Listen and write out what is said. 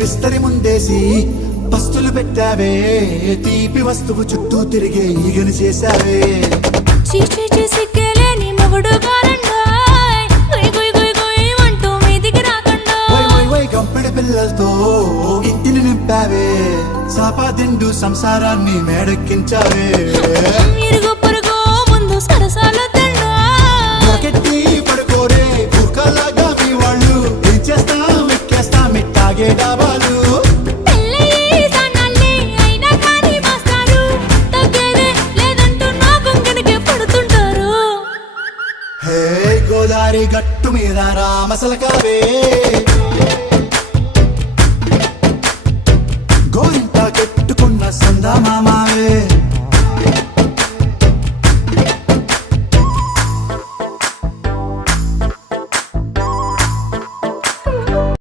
విస్తరి ముందేసి పస్తులు పెట్టావే, తీపి వస్తువు చుట్టూ తిరిగే ఈగలు చేశావే. చీచీ సిగ్గలేని మొగుడు కారండాయ్, గుయ్ గుయ్ గుయ్ గుయ్ అంటూ మీదికి రాకండాయ్. గంపెడి పిల్లలతో ఇంటిని నింపావే, సాపాదిండు సంసారాన్ని మేడెక్కించావే. ఇరుగు